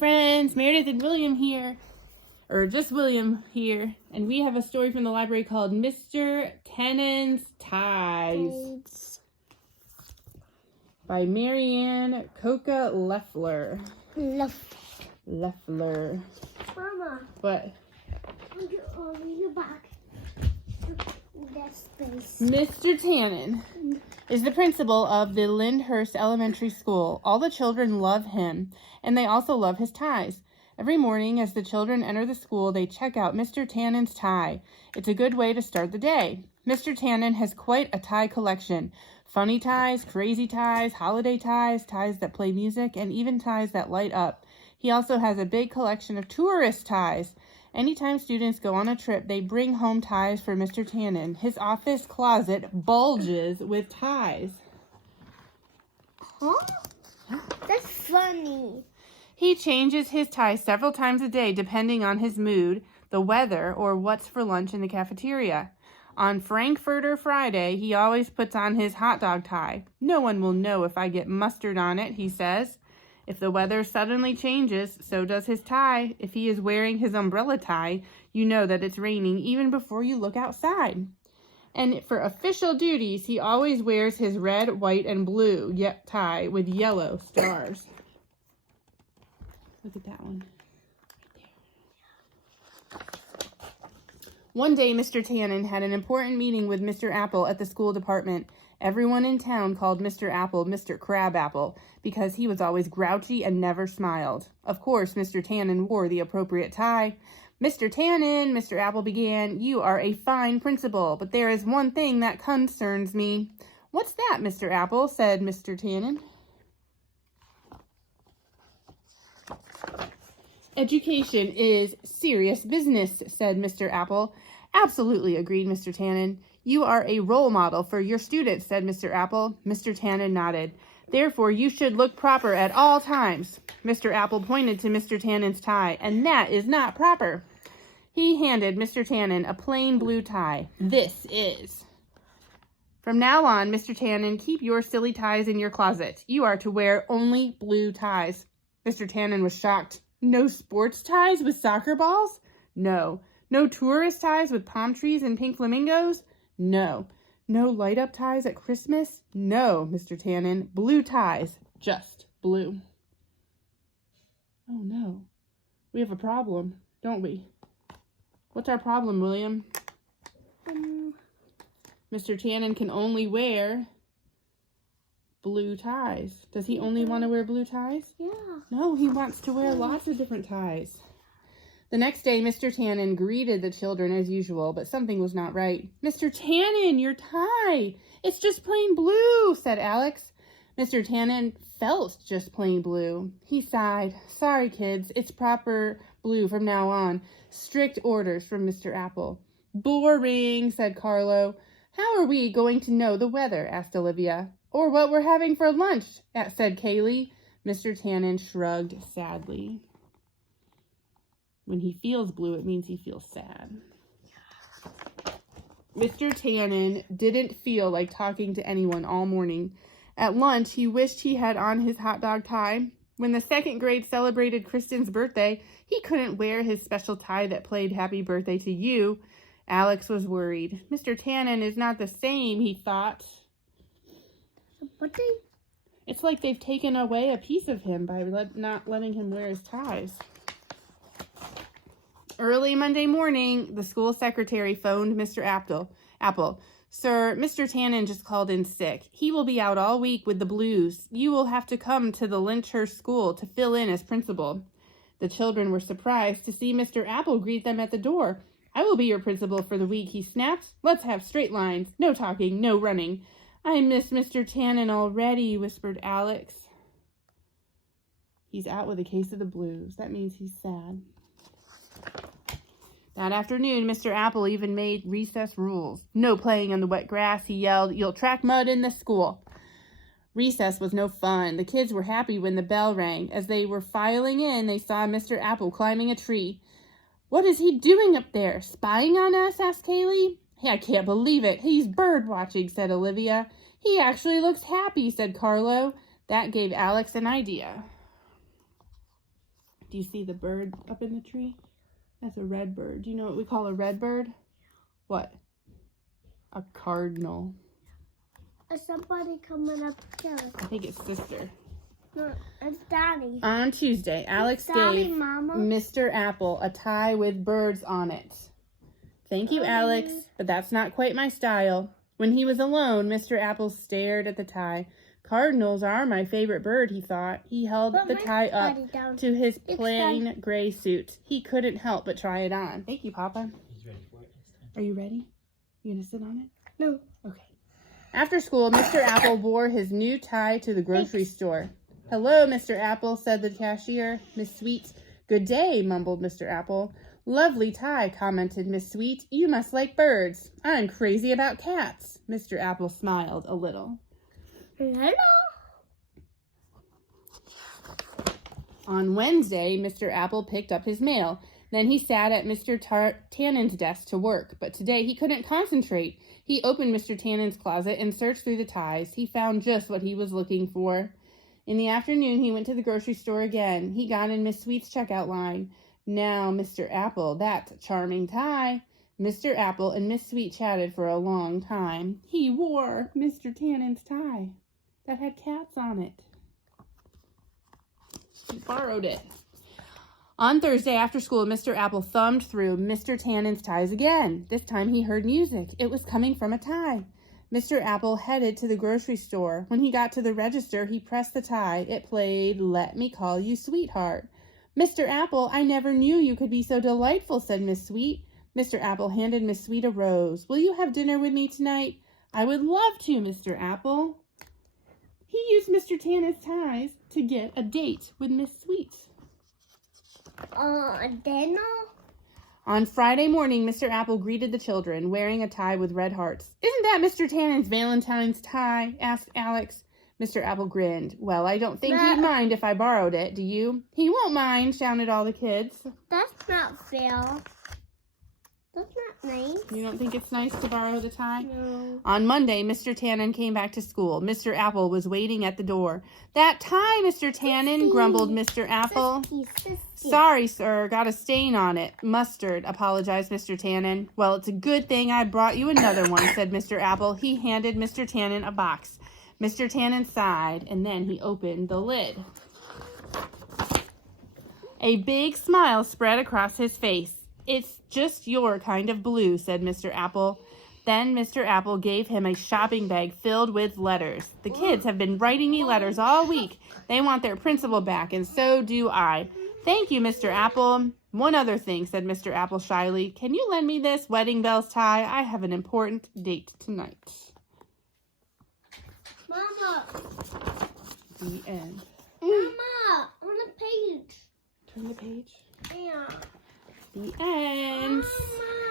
friends, Meredith and William here, or just William here, and we have a story from the library called Mr. Tanen's Ties by Maryann Cocca-Leffler. Leffler. Mama. What? Read the back. That space. Mr. Tanen is the principal of the Lyndhurst Elementary School. All the children love him, and they also love his ties. Every morning as the children enter the school, they check out Mr. Tanen's tie. It's a good way to start the day. Mr. Tanen has quite a tie collection. Funny ties, crazy ties, holiday ties, ties that play music, and even ties that light up. He also has a big collection of tourist ties. Anytime students go on a trip, they bring home ties for Mr. Tanen. His office closet bulges with ties. Huh? That's funny. He changes his tie several times a day depending on his mood, the weather, or what's for lunch in the cafeteria. On Frankfurter Friday, he always puts on his hot dog tie. No one will know if I get mustard on it, he says. If the weather suddenly changes, so does his tie. If he is wearing his umbrella tie, you know that it's raining even before you look outside. And for official duties, he always wears his red, white, and blue tie with yellow stars. Look at that one. Right there. One day, Mr. Tanen had an important meeting with Mr. Apple at the school department. Everyone in town called Mr. Apple Mr. Crabapple because he was always grouchy and never smiled. Of course, Mr. Tanen wore the appropriate tie. Mr. Tanen, Mr. Apple began, you are a fine principal, but there is one thing that concerns me. What's that, Mr. Apple? Said Mr. Tanen. Education is serious business, said Mr. Apple. Absolutely, agreed Mr. Tanen. You are a role model for your students, said Mr. Apple. Mr. Tanen nodded. Therefore, you should look proper at all times. Mr. Apple pointed to Mr. Tanen's tie, and that is not proper. He handed Mr. Tanen a plain blue tie. This is. From now on, Mr. Tanen, keep your silly ties in your closet. You are to wear only blue ties. Mr. Tanen was shocked. No sports ties with soccer balls? No. No tourist ties with palm trees and pink flamingos? No. No light-up ties at Christmas? No, Mr. Tanen. Blue ties. Just blue. Oh, no. We have a problem, don't we? What's our problem, William? Mr. Tanen can only wear blue ties. Does he only want to wear blue ties? Yeah. No, he wants to wear lots of different ties. The next day, Mr. Tanen greeted the children as usual, but something was not right. Mr. Tanen, your tie! It's just plain blue, said Alex. Mr. Tanen felt just plain blue. He sighed. Sorry, kids, it's proper blue from now on. Strict orders from Mr. Apple. Boring, said Carlo. How are we going to know the weather? Asked Olivia. Or what we're having for lunch, said Kaylee. Mr. Tanen shrugged sadly. When he feels blue, it means he feels sad. Mr. Tanen didn't feel like talking to anyone all morning. At lunch, he wished he had on his hot dog tie. When the second grade celebrated Kristen's birthday, he couldn't wear his special tie that played Happy Birthday to You. Alex was worried. Mr. Tanen is not the same, he thought. What It's like they've taken away a piece of him by not letting him wear his ties. Early Monday morning, the school secretary phoned Mr. Apple. Sir, Mr. Tanen just called in sick. He will be out all week with the blues. You will have to come to the Lyndhurst school to fill in as principal. The children were surprised to see Mr. Apple greet them at the door. I will be your principal for the week, he snapped. Let's have straight lines. No talking, no running. I miss Mr. Tanen already, whispered Alex. He's out with a case of the blues. That means he's sad. That afternoon, Mr. Apple even made recess rules. No playing on the wet grass, he yelled. You'll track mud in the school. Recess was no fun. The kids were happy when the bell rang. As they were filing in, they saw Mr. Apple climbing a tree. What is he doing up there? Spying on us? Asked Kaylee. I can't believe it. He's bird watching, said Olivia. He actually looks happy, said Carlo. That gave Alex an idea. Do you see the bird up in the tree? That's a red bird. Do you know what we call a red bird? What? A cardinal. Is somebody coming up here? I think it's sister. No, it's Daddy. On Tuesday, Alex Daddy, gave Mama. Mr. Apple a tie with birds on it. Thank you, Alex, but that's not quite my style. When he was alone, Mr. Apple stared at the tie. Cardinals are my favorite bird, he thought. He held the tie up to his plain gray suit. He couldn't help but try it on. Thank you, Papa. He's ready for it this time. Are you ready? You gonna sit on it? No. Okay. After school, Mr. Apple wore his new tie to the grocery store. Hello, Mr. Apple, said the cashier. Miss Sweet. Good day, mumbled Mr. Apple. Lovely tie, commented Miss Sweet. You must like birds. I'm crazy about cats. Mr. Apple smiled a little. Hello. On Wednesday, Mr. Apple picked up his mail. Then he sat at Mr. Tanen's desk to work, but today he couldn't concentrate. He opened Mr. Tanen's closet and searched through the ties. He found just what he was looking for. In the afternoon, he went to the grocery store again. He got in Miss Sweet's checkout line. Now, Mr. Apple, that's a charming tie. Mr. Apple and Miss Sweet chatted for a long time. He wore Mr. Tanen's tie that had cats on it. He borrowed it. On Thursday after school, Mr. Apple thumbed through Mr. Tanen's ties again. This time he heard music. It was coming from a tie. Mr. Apple headed to the grocery store. When he got to the register, he pressed the tie. It played, Let Me Call You Sweetheart. Mr. Apple, I never knew you could be so delightful, said Miss Sweet. Mr. Apple handed Miss Sweet a rose. Will you have dinner with me tonight? I would love to, Mr. Apple. He used Mr. Tanen's ties to get a date with Miss Sweet. Dinner? On Friday morning, Mr. Apple greeted the children, wearing a tie with red hearts. Isn't that Mr. Tanen's Valentine's tie? Asked Alex. Mr. Apple grinned. Well, I don't think he'd mind if I borrowed it, do you? He won't mind, shouted all the kids. That's not fair. That's not nice. You don't think it's nice to borrow the tie? No. On Monday, Mr. Tanen came back to school. Mr. Apple was waiting at the door. That tie, Mr. Tanen, grumbled Mr. Apple. Sissy. Sorry, sir, got a stain on it. Mustard, apologized Mr. Tanen. Well, it's a good thing I brought you another one, said Mr. Apple. He handed Mr. Tanen a box. Mr. Tanen sighed, and then he opened the lid. A big smile spread across his face. It's just your kind of blue, said Mr. Apple. Then Mr. Apple gave him a shopping bag filled with letters. The kids have been writing me letters all week. They want their principal back, and so do I. Thank you, Mr. Apple. One other thing, said Mr. Apple shyly. Can you lend me this wedding bells tie? I have an important date tonight. Mama. The end. Mama, on the page. Turn the page. Yeah. The end. Mama.